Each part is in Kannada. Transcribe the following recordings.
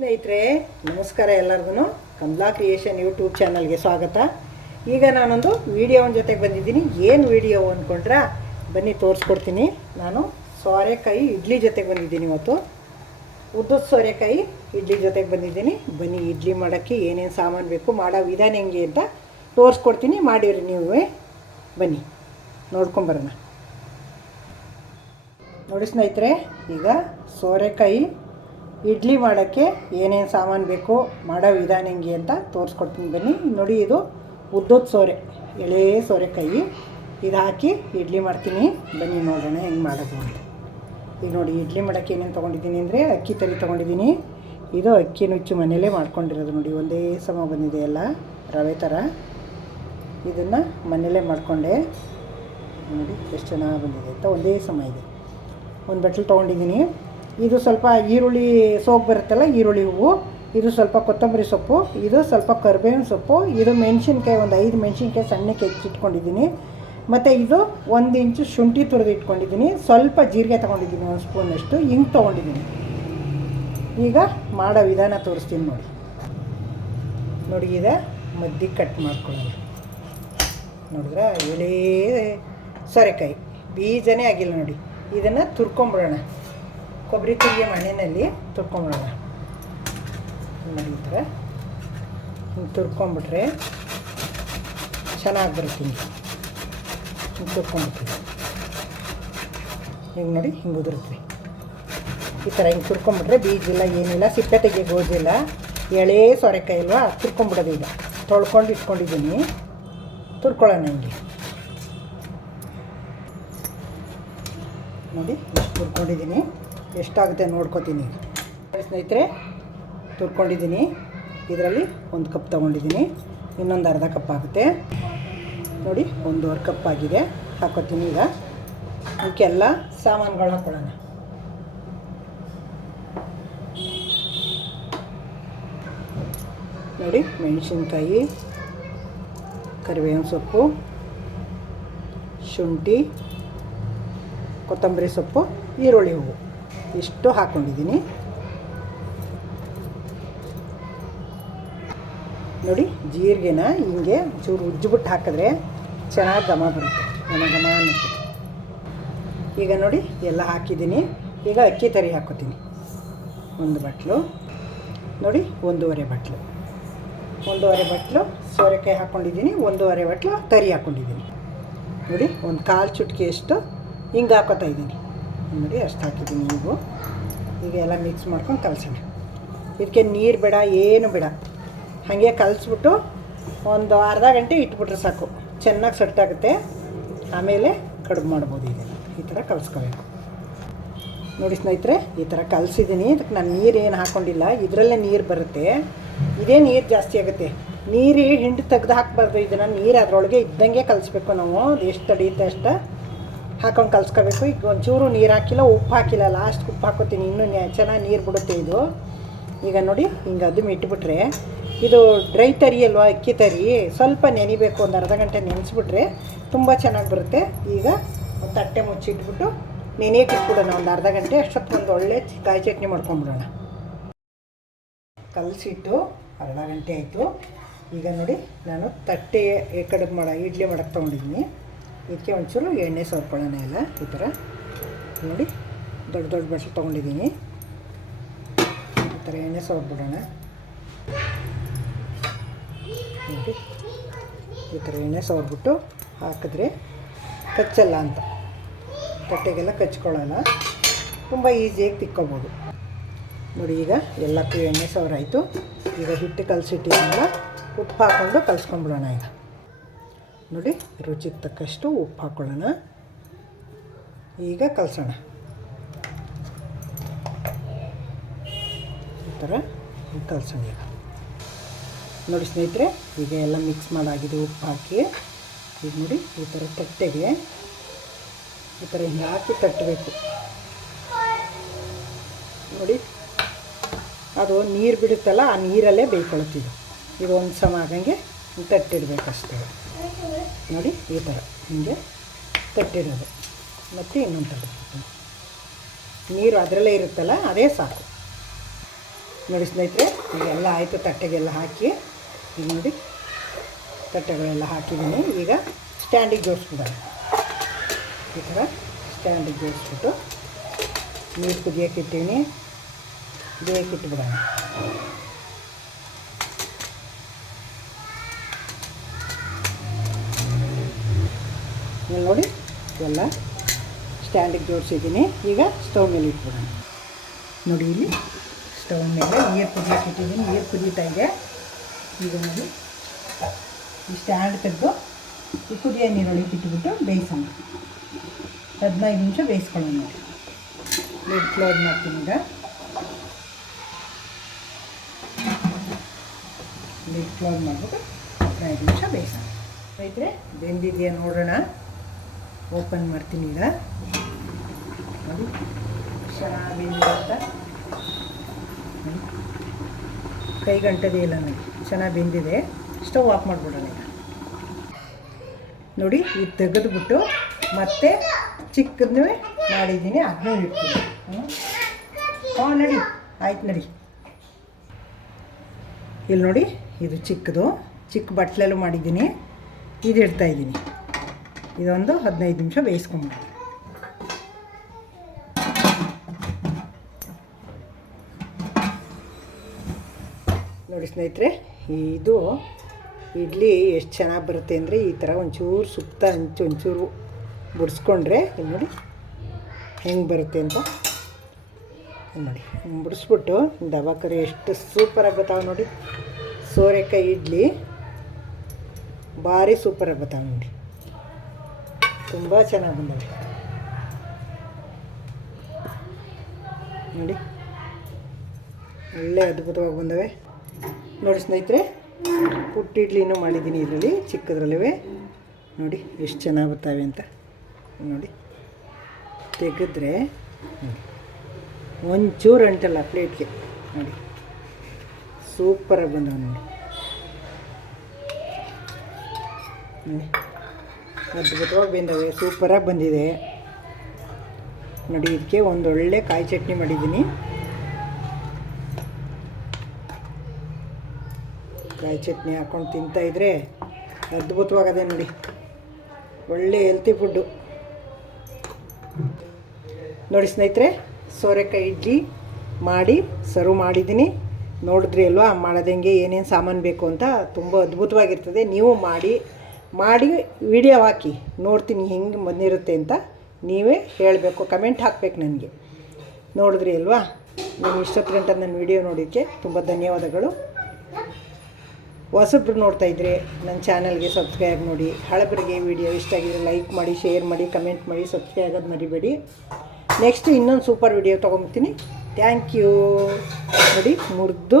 ಸ್ನೇಹಿತರೆ ನಮಸ್ಕಾರ ಎಲ್ಲರಿಗೂ ಕಮಲಾ ಕ್ರಿಯೇಷನ್ ಯೂಟ್ಯೂಬ್ ಚಾನಲ್ಗೆ ಸ್ವಾಗತ. ಈಗ ನಾನೊಂದು ವಿಡಿಯೋನ ಜೊತೆಗೆ ಬಂದಿದ್ದೀನಿ. ಏನು ವಿಡಿಯೋ ಅಂದ್ಕೊಂಡ್ರೆ ಬನ್ನಿ ತೋರಿಸ್ಕೊಡ್ತೀನಿ. ನಾನು ಸೋರೆಕಾಯಿ ಇಡ್ಲಿ ಜೊತೆಗೆ ಬಂದಿದ್ದೀನಿ. ಇವತ್ತು ಉದ್ದದ ಸೋರೆಕಾಯಿ ಇಡ್ಲಿ ಜೊತೆಗೆ ಬಂದಿದ್ದೀನಿ. ಬನ್ನಿ ಇಡ್ಲಿ ಮಾಡೋಕ್ಕೆ ಏನೇನು ಸಾಮಾನು ಬೇಕು, ಮಾಡೋ ವಿಧಾನ ಹೆಂಗೆ ಅಂತ ತೋರಿಸ್ಕೊಡ್ತೀನಿ. ಮಾಡಿರಿ ನೀವು, ಬನ್ನಿ ನೋಡ್ಕೊಂಬರೋಣ. ನೋಡಿ ಸ್ನೇಹಿತರೆ, ಈಗ ಸೋರೆಕಾಯಿ ಇಡ್ಲಿ ಮಾಡೋಕ್ಕೆ ಏನೇನು ಸಾಮಾನು ಬೇಕು, ಮಾಡೋ ವಿಧಾನ ಹೆಂಗೆ ಅಂತ ತೋರಿಸ್ಕೊಡ್ತೀನಿ. ಬನ್ನಿ ನೋಡಿ, ಇದು ಉದ್ದದ ಸೋರೆ, ಎಳೆ ಸೋರೆಕಾಯಿ. ಇದು ಹಾಕಿ ಇಡ್ಲಿ ಮಾಡ್ತೀನಿ. ಬನ್ನಿ ನೋಡೋಣ ಹೆಂಗೆ ಮಾಡೋದು ಅಂತ. ಈಗ ನೋಡಿ, ಇಡ್ಲಿ ಮಾಡೋಕ್ಕೆ ಏನೇನು ತೊಗೊಂಡಿದ್ದೀನಿ ಅಂದರೆ ಅಕ್ಕಿ ತರಿ ತೊಗೊಂಡಿದ್ದೀನಿ. ಇದು ಅಕ್ಕಿ ನುಚ್ಚು ಮನೆಯಲ್ಲೇ ಮಾಡ್ಕೊಂಡಿರೋದು. ನೋಡಿ ಒಂದೇ ಸಮ ಬಂದಿದೆ, ಎಲ್ಲ ರವೆ ಥರ. ಇದನ್ನು ಮನೆಯಲ್ಲೇ ಮಾಡಿಕೊಂಡೆ. ನೋಡಿ ಎಷ್ಟು ಚೆನ್ನಾಗಿ ಬಂದಿದೆ ಅಂತ, ಒಂದೇ ಸಮ ಇದೆ. ಒಂದು ಬಟ್ಲು ತೊಗೊಂಡಿದ್ದೀನಿ. ಇದು ಸ್ವಲ್ಪ ಈರುಳ್ಳಿ ಸೊಪ್ಪು ಬರುತ್ತಲ್ಲ, ಈರುಳ್ಳಿ ಹೂವು, ಇದು ಸ್ವಲ್ಪ ಕೊತ್ತಂಬರಿ ಸೊಪ್ಪು, ಇದು ಸ್ವಲ್ಪ ಕರಿಬೇವಿನ ಸೊಪ್ಪು, ಇದು ಮೆಣಸಿನ್ಕಾಯಿ, ಒಂದು 5 ಮೆಣಸಿನ್ಕಾಯಿ ಸಣ್ಣಕ್ಕೆ ಹೆಚ್ಚಿಟ್ಕೊಂಡಿದ್ದೀನಿ. ಮತ್ತು ಇದು 1 ಇಂಚು ಶುಂಠಿ ತುರಿದು ಇಟ್ಕೊಂಡಿದ್ದೀನಿ. ಸ್ವಲ್ಪ ಜೀರಿಗೆ ತೊಗೊಂಡಿದ್ದೀನಿ, 1 ಸ್ಪೂನಷ್ಟು ಹಿಂಗೆ ತೊಗೊಂಡಿದ್ದೀನಿ. ಈಗ ಮಾಡೋ ವಿಧಾನ ತೋರಿಸ್ತೀನಿ ನೋಡಿ. ನೋಡಿ, ಈಗ ಮದ್ದಿಗೆ ಕಟ್ ಮಾಡ್ಕೊಳ್ಳೋಣ. ನೋಡಿದ್ರೆ ಎಳೆ ಸೋರೆಕಾಯಿ, ಬೀಜನೇ ಆಗಿಲ್ಲ ನೋಡಿ. ಇದನ್ನು ತುರ್ಕೊಂಬಿಡೋಣ, ಕೊಬ್ಬರಿ ತುರಿಯ ಮಣ್ಣಿನಲ್ಲಿ ತುರ್ಕೊಂಬಿಡೋಣ. ನೋಡಿ ಈ ಥರ ಹಿಂಗೆ ತುರ್ಕೊಂಬಿಟ್ರೆ ಚೆನ್ನಾಗಿ ಬರುತ್ತೆ. ಹಿಂಗೆ ತುರ್ಕೊಂಬಿಡ್ತೀವಿ. ಹಿಂಗೆ ನೋಡಿ, ಹಿಂಗೆ ಉದುರುತ್ತೆ. ಈ ಥರ ಹಿಂಗೆ ತುರ್ಕೊಂಬಿಟ್ರೆ ಬೀಜಿಲ್ಲ, ಏನಿಲ್ಲ, ಸಿಪ್ಪೆ ತೆಗೆ ಗೋಜಿಲ್ಲ, ಎಳೆ ಸೋರೆಕಾಯಿ ಅಲ್ವಾ, ತುರ್ಕೊಂಬಿಡೋದು. ಈಗ ತೊಳ್ಕೊಂಡು ಇಟ್ಕೊಂಡಿದ್ದೀನಿ, ತುರ್ಕೊಳ್ಳೋಣ ಹಿಂಗೆ. ನೋಡಿ ಎಷ್ಟು ತುರ್ಕೊಂಡಿದ್ದೀನಿ, ಎಷ್ಟಾಗುತ್ತೆ ನೋಡ್ಕೊತೀನಿ. ಸ್ನೇಹಿತರೆ, ತುರ್ಕೊಂಡಿದ್ದೀನಿ. ಇದರಲ್ಲಿ 1 ಕಪ್ ತೊಗೊಂಡಿದ್ದೀನಿ, ಇನ್ನೊಂದು ಅರ್ಧ ಕಪ್ ಆಗುತ್ತೆ. ನೋಡಿ 1.5 ಕಪ್ ಆಗಿದೆ, ಹಾಕೋತೀನಿ. ಈಗ ಇದಕ್ಕೆಲ್ಲ ಸಾಮಾನುಗಳು ಹಾಕೊಳ್ಳೋಣ. ನೋಡಿ, ಮೆಣಸಿನ್ಕಾಯಿ, ಕರಿಬೇವಿನ ಸೊಪ್ಪು, ಶುಂಠಿ, ಕೊತ್ತಂಬರಿ ಸೊಪ್ಪು, ಈರುಳ್ಳಿ ಹೂವು, ಇಷ್ಟು ಹಾಕ್ಕೊಂಡಿದ್ದೀನಿ. ನೋಡಿ, ಜೀರಿಗೆನ ಹಿಂಗೆ ಚೂರು ಉಜ್ಜಿಬಿಟ್ಟು ಹಾಕಿದ್ರೆ ಚೆನ್ನಾಗಿ ಘಮ ಬರುತ್ತೆ, ಘಮ ಅನ್ನುತ್ತೆ. ಈಗ ನೋಡಿ ಎಲ್ಲ ಹಾಕಿದ್ದೀನಿ. ಈಗ ಅಕ್ಕಿ ತರಿ ಹಾಕ್ಕೋತೀನಿ. 1 ಬಟ್ಲು, ನೋಡಿ 1.5 ಬಟ್ಲು, 1.5 ಬಟ್ಲು ಸೋರೆಕಾಯಿ ಹಾಕ್ಕೊಂಡಿದ್ದೀನಿ. 1.5 ಬಟ್ಲು ತರಿ ಹಾಕ್ಕೊಂಡಿದ್ದೀನಿ. ನೋಡಿ, 1/4 ಚುಟ್ಕಿಯಷ್ಟು ಹಿಂಗೆ ಹಾಕೋತಾ ಇದ್ದೀನಿ. ನೋಡಿ ಅಷ್ಟು ಹಾಕಿದ್ದೀನಿ. ಈಗ ಎಲ್ಲ ಮಿಕ್ಸ್ ಮಾಡ್ಕೊಂಡು ಕಲಸೋಣ. ಇದಕ್ಕೆ ನೀರು ಬೇಡ, ಏನು ಬೇಡ, ಹಾಗೆ ಕಲಿಸ್ಬಿಟ್ಟು ಒಂದು ಅರ್ಧ ಗಂಟೆ ಇಟ್ಬಿಟ್ರೆ ಸಾಕು, ಚೆನ್ನಾಗಿ ಸೆಟ್ಟಾಗುತ್ತೆ. ಆಮೇಲೆ ಕಡುಬು ಮಾಡ್ಬೋದು. ಈಗ ಈ ಥರ ಕಲಿಸ್ಕೋಬೇಕು. ನೋಡಿ ಸ್ನೇಹಿತರೆ, ಈ ಥರ ಕಲಸಿದ್ದೀನಿ. ಇದಕ್ಕೆ ನಾನು ನೀರು ಏನು ಹಾಕ್ಕೊಂಡಿಲ್ಲ, ಇದರಲ್ಲೇ ನೀರು ಬರುತ್ತೆ. ಇದೇ ನೀರು ಜಾಸ್ತಿ ಆಗುತ್ತೆ. ನೀರು ಹಿಂಡು ತೆಗೆದು ಹಾಕಬಾರ್ದು. ಇದನ್ನು ನೀರು ಅದರೊಳಗೆ ಇದ್ದಂಗೆ ಕಲಿಸ್ಬೇಕು. ನಾವು ಎಷ್ಟು ತಡೆಯುತ್ತೆ ಅಷ್ಟು ಹಾಕೊಂಡು ಕಲಿಸ್ಕೋಬೇಕು. ಈಗ ಒಂಚೂರು ನೀರು ಹಾಕಿಲ್ಲ, ಉಪ್ಪು ಹಾಕಿಲ್ಲ, ಲಾಸ್ಟ್ ಉಪ್ಪು ಹಾಕೋತೀನಿ. ಇನ್ನೂ ಚೆನ್ನಾಗಿ ನೀರು ಬಿಡುತ್ತೆ ಇದು. ಈಗ ನೋಡಿ, ಹಿಂಗೆ ಅದು ಇಟ್ಬಿಟ್ರೆ, ಇದು ಡ್ರೈ ತರಿ ಅಲ್ವಾ, ಅಕ್ಕಿ ತರಿ, ಸ್ವಲ್ಪ ನೆನಿಬೇಕು. ಒಂದು ಅರ್ಧ ಗಂಟೆ ನೆನೆಸ್ಬಿಟ್ರೆ ತುಂಬ ಚೆನ್ನಾಗಿ ಬರುತ್ತೆ. ಈಗ ಒಂದು ತಟ್ಟೆ ಮುಚ್ಚಿಟ್ಬಿಟ್ಟು ನೆನೆಯಕ್ಕೆ ಇಟ್ಬಿಡೋಣ ಒಂದು ಅರ್ಧ ಗಂಟೆ. ಅಷ್ಟೊತ್ತು ಒಂದು ಒಳ್ಳೆ ಕಾಯಿ ಚಟ್ನಿ ಮಾಡ್ಕೊಂಬಿಡೋಣ. ಕಲಸಿಟ್ಟು ಅರ್ಧ ಗಂಟೆ ಆಯಿತು. ಈಗ ನೋಡಿ, ನಾನು ತಟ್ಟೆ ಕಡುಬು ಇಡ್ಲಿ ಮಾಡೋಕ್ಕೆ ತೊಗೊಂಡಿದ್ದೀನಿ. ಇದಕ್ಕೆ ಒಂಚೂರು ಎಣ್ಣೆ ಸವರ್ಕೊಳ್ಳೋಣ. ಎಲ್ಲ ಈ ಥರ ನೋಡಿ, ದೊಡ್ಡ ದೊಡ್ಡ ಬಟ್ಲು ತೊಗೊಂಡಿದ್ದೀನಿ. ಈ ಥರ ಎಣ್ಣೆ ಸವರ್ಬಿಡೋಣ. ನೋಡಿ, ಈ ಥರ ಎಣ್ಣೆ ಸವರ್ಬಿಟ್ಟು ಹಾಕಿದ್ರೆ ಕಚ್ಚಲ್ಲ ಅಂತ, ತಟ್ಟೆಗೆಲ್ಲ ಕಚ್ಕೊಳ್ಳೋಲ್ಲ, ತುಂಬ ಈಸಿಯಾಗಿ ತಿಕ್ಕೋಬೋದು. ನೋಡಿ, ಈಗ ಎಲ್ಲಕ್ಕೂ ಎಣ್ಣೆ ಸವರಾಯಿತು. ಈಗ ಹಿಟ್ಟು ಕಲಸಿಟ್ಟಿದ್ಮೇಲೆ ಉಪ್ಪು ಹಾಕ್ಕೊಂಡು ಕಲಿಸ್ಕೊಂಡ್ಬಿಡೋಣ. ಈಗ ನೋಡಿ, ರುಚಿಗೆ ತಕ್ಕಷ್ಟು ಉಪ್ಪು ಹಾಕ್ಕೊಳ್ಳೋಣ. ಈಗ ಕಲಸೋಣ. ಈ ಥರ ಕಲಸೋಣ. ಈಗ ನೋಡಿ ಸ್ನೇಹಿತರೆ, ಈಗ ಎಲ್ಲ ಮಿಕ್ಸ್ ಮಾಡಾಗಿದೆ ಉಪ್ಪು ಹಾಕಿ. ಈಗ ನೋಡಿ, ಈ ಥರ ತಟ್ಟೆಗೆ ಈ ಥರ ಹಿಂಗೆ ಹಾಕಿ ತಟ್ಟಬೇಕು. ನೋಡಿ, ಅದು ನೀರು ಬಿಡುತ್ತಲ್ಲ, ಆ ನೀರಲ್ಲೇ ಬೇಯ್ಕೊಳ್ತಿದ್ದು. ಇದು ಒಂದು ಸಮ ಆಗಂಗೆ ತಟ್ಟಿಡಬೇಕಷ್ಟೇ. ನೋಡಿ, ಈ ಥರ ಹಿಂಗೆ ತಟ್ಟಿಡೋದು. ಮತ್ತು ಇನ್ನೊಂದು ತಟ್ಟೆ ನೀರು ಅದರಲ್ಲೇ ಇರುತ್ತಲ್ಲ, ಅದೇ ಸಾಕು. ನೋಡಿ ಸ್ನೇಹಿತರೆ, ಈಗೆಲ್ಲ ಆಯಿತು. ತಟ್ಟೆಗೆಲ್ಲ ಹಾಕಿ ಈಗ ನೋಡಿ ತಟ್ಟೆಗಳೆಲ್ಲ ಹಾಕಿದ್ದೀನಿ. ಈಗ ಸ್ಟ್ಯಾಂಡಿಗೆ ಜೋಡಿಸ್ಬಿಡೋಣ. ಈ ಥರ ಸ್ಟ್ಯಾಂಡಿಗೆ ಜೋಡಿಸ್ಬಿಟ್ಟು ನೀರು ಕುದಿಯೋಕೆ ಇಟ್ಟೀನಿ, ಬೇಯಕ್ಕೆ ಇಟ್ಬಿಡೋಣ. ಇಲ್ಲಿ ನೋಡಿ ಎಲ್ಲ ಸ್ಟ್ಯಾಂಡಿಗೆ ಜೋಡಿಸಿದ್ದೀನಿ. ಈಗ ಸ್ಟವ್ ಮೇಲೆ ಇಟ್ಬಿಡೋಣ. ನೋಡಿ ಇಲ್ಲಿ ಸ್ಟವ್ ಮೇಲೆ ನೀರು ಕುದಿಯೋಕೆ ಇಟ್ಟಿದ್ದೀನಿ, ನೀರು ಕುದೀತಾ ಇದೆ. ಈಗ ನೋಡಿ ಈ ಸ್ಟ್ಯಾಂಡ್ ತೆಗೆದು ಈ ಕುದಿಯೋ ನೀರೊಳಗೆ ಇಟ್ಬಿಟ್ಟು ಬೇಯಿಸೋಣ. 15 ನಿಮಿಷ ಬೇಯಿಸ್ಕೊಳ್ಳೋಣ. ನೋಡಿ ಲಿಡ್ ಕ್ಲೋಸ್ ಮಾಡ್ತೀನಿ. ಈಗ ಲಿಡ್ ಕ್ಲೋಸ್ ಮಾಡಿಬಿಟ್ಟು 15 ನಿಮಿಷ ಬೇಯಿಸೋಣ. ಸ್ನೇಹಿತರೆ, ಬೆಂದಿದೆಯಾ ನೋಡೋಣ. ಓಪನ್ ಮಾಡ್ತೀನಿ. ಈಗ ನೋಡಿ ಚೆನ್ನಾಗಿ ಬೆಂದಿದೆ ಅಂತ. ನೋಡಿ ಕೈ ಗಂಟದೇ ಇಲ್ಲ. ನೋಡಿ ಚೆನ್ನಾಗಿ ಬೆಂದಿದೆ. ಸ್ಟವ್ ಆಫ್ ಮಾಡಿಬಿಡೋಣ. ಈಗ ನೋಡಿ ಇದು ತೆಗೆದುಬಿಟ್ಟು ಮತ್ತೆ ಚಿಕ್ಕದನ್ನೇ ಮಾಡಿದ್ದೀನಿ, ಅದನ್ನೂ ಇಡ್ತೀನಿ. ಹಾಂ ನಡಿ, ಆಯ್ತು ನಡಿ. ಇಲ್ಲಿ ನೋಡಿ ಇದು ಚಿಕ್ಕದು, ಚಿಕ್ಕ ಬಟ್ಲಲ್ಲೂ ಮಾಡಿದ್ದೀನಿ. ಇದು ಇಡ್ತಾಯಿದ್ದೀನಿ. ಇದೊಂದು 15 ನಿಮಿಷ ಬೇಯಿಸ್ಕೊಂಬಿಡಿ. ನೋಡಿ ಸ್ನೇಹಿತರೆ, ಇದು ಇಡ್ಲಿ ಎಷ್ಟು ಚೆನ್ನಾಗಿ ಬರುತ್ತೆ ಅಂದರೆ ಈ ಥರ ಒಂಚೂರು ಸುತ್ತ ಒಂಚೂರು ಬುಡಿಸ್ಕೊಂಡ್ರೆ ಇಲ್ಲಿ ನೋಡಿ ಹೆಂಗೆ ಬರುತ್ತೆ ಅಂತ. ನೋಡಿ ಬಿಡಿಸ್ಬಿಟ್ಟು ದಬಾಕರಿ ಎಷ್ಟು ಸೂಪರಾಗಿ ಬರ್ತಾವೆ ನೋಡಿ. ಸೋರೆಕಾಯಿ ಇಡ್ಲಿ ಭಾರಿ ಸೂಪರಾಗಿ ಬರ್ತಾವೆ ನೋಡಿ. ತುಂಬ ಚೆನ್ನಾಗಿ ಬಂದವೆ ನೋಡಿ, ಒಳ್ಳೆ ಅದ್ಭುತವಾಗಿ ಬಂದವೆ ನೋಡಿ ಸ್ನೇಹಿತರೆ. ಪುಟ್ಟ ಇಡ್ಲಿನೂ ಮಾಡಿದ್ದೀನಿ ಇದರಲ್ಲಿ, ಚಿಕ್ಕದ್ರಲ್ಲೇ. ನೋಡಿ ಎಷ್ಟು ಚೆನ್ನಾಗಿ ಬರ್ತಾವೆ ಅಂತ. ನೋಡಿ ತೆಗೆದ್ರೆ ನೋಡಿ ಒಂಚೂರು ಅಂಟಲ್ಲ ಪ್ಲೇಟ್ಗೆ. ನೋಡಿ ಸೂಪರಾಗಿ ಬಂದವೆ ನೋಡಿ. ನೋಡಿ ಅದ್ಭುತವಾಗಿ ಬಂದವೆ, ಸೂಪರಾಗಿ ಬಂದಿದೆ ನೋಡಿ. ಇದಕ್ಕೆ ಒಂದೊಳ್ಳೆ ಕಾಯಿ ಚಟ್ನಿ ಮಾಡಿದ್ದೀನಿ. ಕಾಯಿ ಚಟ್ನಿ ಹಾಕ್ಕೊಂಡು ತಿಂತಾಯಿದ್ರೆ ಅದ್ಭುತವಾಗದೆ ನೋಡಿ. ಒಳ್ಳೆ ಹೆಲ್ತಿ ಫುಡ್ಡು ನೋಡಿ ಸ್ನೇಹಿತರೆ. ಸೋರೆಕಾಯಿ ಇಡ್ಲಿ ಮಾಡಿ ಸರ್ವ್ ಮಾಡಿದ್ದೀನಿ. ನೋಡಿದ್ರಿ ಅಲ್ವಾ ಮಾಡೋದಂಗೆ ಏನೇನು ಸಾಮಾನು ಬೇಕು ಅಂತ. ತುಂಬ ಅದ್ಭುತವಾಗಿರ್ತದೆ. ನೀವು ಮಾಡಿ ವಿಡಿಯೋ ಹಾಕಿ ನೋಡ್ತೀನಿ ಹೆಂಗೆ ಬಂದಿರುತ್ತೆ ಅಂತ. ನೀವೇ ಹೇಳಬೇಕು, ಕಮೆಂಟ್ ಹಾಕಬೇಕು ನನಗೆ. ನೋಡಿದ್ರಿ ಅಲ್ವಾ, ನಾನು ಇಷ್ಟೊತ್ತು ಗಂಟೆ ನನ್ನ ವಿಡಿಯೋ ನೋಡೋಕ್ಕೆ ತುಂಬ ಧನ್ಯವಾದಗಳು. ಹೊಸಬ್ರು ನೋಡ್ತಾಯಿದ್ರೆ ನನ್ನ ಚಾನಲ್ಗೆ ಸಬ್ಸ್ಕ್ರೈಬ್ ನೋಡಿ. ಹಳಬರಿಗೆ ವಿಡಿಯೋ ಇಷ್ಟ ಆಗಿದ್ರೆ ಲೈಕ್ ಮಾಡಿ, ಶೇರ್ ಮಾಡಿ, ಕಮೆಂಟ್ ಮಾಡಿ, ಸಬ್ಸ್ಕ್ರೈಬ್ ಆಗೋದು ಮರಿಬೇಡಿ. ನೆಕ್ಸ್ಟ್ ಇನ್ನೊಂದು ಸೂಪರ್ ವಿಡಿಯೋ ತೊಗೊಂಬರ್ತೀನಿ. Thank you. ನೋಡಿ ಮುರಿದು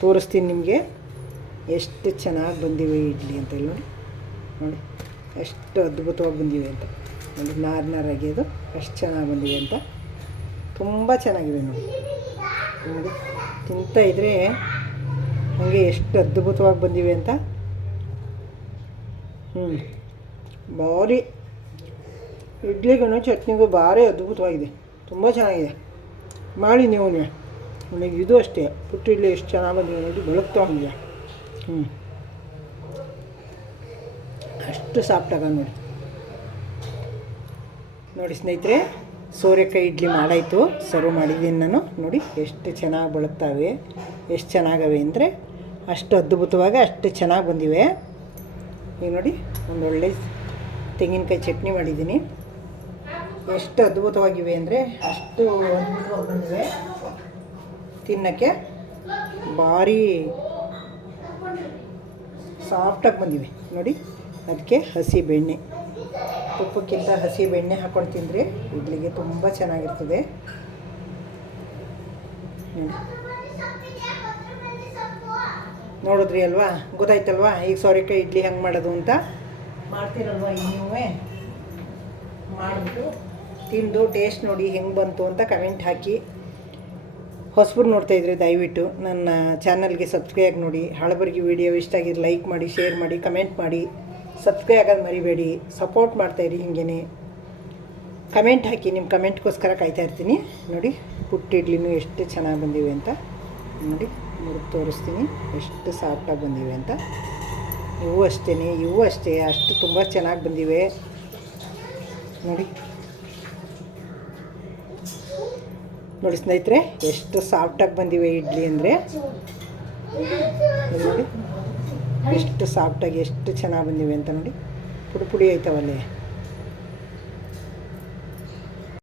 ತೋರಿಸ್ತೀನಿ ನಿಮಗೆ ಎಷ್ಟು ಚೆನ್ನಾಗಿ ಬಂದಿವೆ ಇಡ್ಲಿ ಅಂತ. ಇಲ್ಲಿ ನೋಡಿ ನೋಡಿ ಎಷ್ಟು ಅದ್ಭುತವಾಗಿ ಬಂದಿವೆ ಅಂತ. ನೋಡಿ ನಾರಾಗಿ ಅದು ಎಷ್ಟು ಚೆನ್ನಾಗಿ ಬಂದಿವೆ ಅಂತ. ತುಂಬ ಚೆನ್ನಾಗಿವೆ ನೋಡಿ. ನೋಡಿ ತಿಂತಾಯಿದ್ರೆ ಹಾಗೆ ಎಷ್ಟು ಅದ್ಭುತವಾಗಿ ಬಂದಿವೆ ಅಂತ. ಭಾರಿ ಇಡ್ಲಿಗೂ ಚಟ್ನಿಗೂ ಭಾರಿ ಅದ್ಭುತವಾಗಿದೆ. ತುಂಬ ಚೆನ್ನಾಗಿದೆ. ಮಾಡಿ ನೀವು. ನನಗೆ ಇದು ಅಷ್ಟೇ, ಪುಟ್ಟ ಇಡ್ಲಿ ಎಷ್ಟು ಚೆನ್ನಾಗಿ ಬಂದಿದೆ ನೋಡಿ. ಬೆಳಗ್ತಾ ಹೋಗಿದೆ. ಅಷ್ಟು ಸಾಫ್ಟಾಗ ನೋಡಿ. ನೋಡಿ ಸ್ನೇಹಿತರೆ, ಸೋರೆಕಾಯಿ ಇಡ್ಲಿ ಮಾಡಾಯಿತು, ಸರ್ವ್ ಮಾಡಿದ್ದೀನಿ ನಾನು. ನೋಡಿ ಎಷ್ಟು ಚೆನ್ನಾಗಿ ಬೆಳಗ್ತಾವೆ, ಎಷ್ಟು ಚೆನ್ನಾಗವೆ ಅಂದರೆ ಅಷ್ಟು ಅದ್ಭುತವಾಗಿ ಅಷ್ಟು ಚೆನ್ನಾಗಿ ಬಂದಿವೆ. ಈಗ ನೋಡಿ ಒಂದೊಳ್ಳೆ ತೆಂಗಿನಕಾಯಿ ಚಟ್ನಿ ಮಾಡಿದ್ದೀನಿ. ಎಷ್ಟು ಅದ್ಭುತವಾಗಿವೆ ಅಂದರೆ ಅಷ್ಟು ಅದ್ಭುತವಾಗಿ ಬಂದಿವೆ. ತಿನ್ನೋಕ್ಕೆ ಭಾರಿ ಸಾಫ್ಟಾಗಿ ಬಂದಿವೆ ನೋಡಿ. ಅದಕ್ಕೆ ಹಸಿ ಬೆಣ್ಣೆ, ತುಪ್ಪಕ್ಕಿಂತ ಹಸಿ ಬೆಣ್ಣೆ ಹಾಕ್ಕೊಂಡು ತಿಂದರೆ ಇಡ್ಲಿಗೆ ತುಂಬ ಚೆನ್ನಾಗಿರ್ತದೆ ನೋಡಿ. ನೋಡಿದ್ರಿ ಅಲ್ವಾ, ಗೊತ್ತಾಯ್ತಲ್ವಾ ಈಗ ಸೋರೆಕಾಯಿ ಇಡ್ಲಿ ಹೆಂಗೆ ಮಾಡೋದು ಅಂತ. ಮಾಡ್ತೀರಲ್ವ ಈಗ ನೀವೇ ಮಾಡಿಬಿಟ್ಟು ತಿಂದು ಟೇಸ್ಟ್ ನೋಡಿ ಹೆಂಗೆ ಬಂತು ಅಂತ ಕಮೆಂಟ್ ಹಾಕಿ. ಹೊಸಬ್ರು ನೋಡ್ತಾಯಿದ್ರೆ ದಯವಿಟ್ಟು ನನ್ನ ಚಾನಲ್ಗೆ ಸಬ್ಸ್ಕ್ರೈಬ್ ನೋಡಿ. ಹಳಬರಿಗೆ ವಿಡಿಯೋ ಇಷ್ಟ ಆಗಿದ್ರೆ ಲೈಕ್ ಮಾಡಿ, ಶೇರ್ ಮಾಡಿ, ಕಮೆಂಟ್ ಮಾಡಿ, ಸಬ್ಸ್ಕ್ರೈಬ್ ಆಗೋದು ಮರಿಬೇಡಿ. ಸಪೋರ್ಟ್ ಮಾಡ್ತಾಯಿರಿ ಹಿಂಗೇ. ಕಮೆಂಟ್ ಹಾಕಿ, ನಿಮ್ಮ ಕಮೆಂಟ್ಗೋಸ್ಕರ ಕಾಯ್ತಾ ಇರ್ತೀನಿ ನೋಡಿ. ಪುಟ್ಟ ಇಡ್ಲಿನೂ ಎಷ್ಟು ಚೆನ್ನಾಗಿ ಬಂದಿವೆ ಅಂತ. ನೋಡಿ ಮುರಿದು ತೋರಿಸ್ತೀನಿ ಎಷ್ಟು ಸಾಫ್ಟಾಗಿ ಬಂದಿವೆ ಅಂತ. ಇವು ಅಷ್ಟೇ, ಇವು ಅಷ್ಟೇ, ಅಷ್ಟು ತುಂಬ ಚೆನ್ನಾಗಿ ಬಂದಿವೆ ನೋಡಿ. ನೋಡಿ ಸ್ನೇಹಿತರೆ, ಎಷ್ಟು ಸಾಫ್ಟಾಗಿ ಬಂದಿವೆ ಇಡ್ಲಿ ಅಂದರೆ. ನೋಡಿ ಎಷ್ಟು ಸಾಫ್ಟಾಗಿ ಎಷ್ಟು ಚೆನ್ನಾಗಿ ಬಂದಿವೆ ಅಂತ ನೋಡಿ. ಪುಡಿ ಪುಡಿ ಆಯ್ತವಲ್ಲೇ.